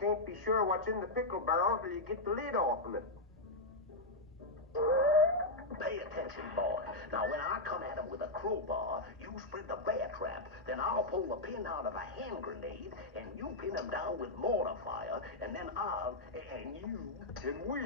can't be sure what's in the pickle barrel till you get the lid off of it. Pay attention, boy. Now, when I come at him with a crowbar, you spread the bear trap. Then I'll pull the pin out of a hand grenade, and you pin him down with mortar fire, and then I'll, and you, and we...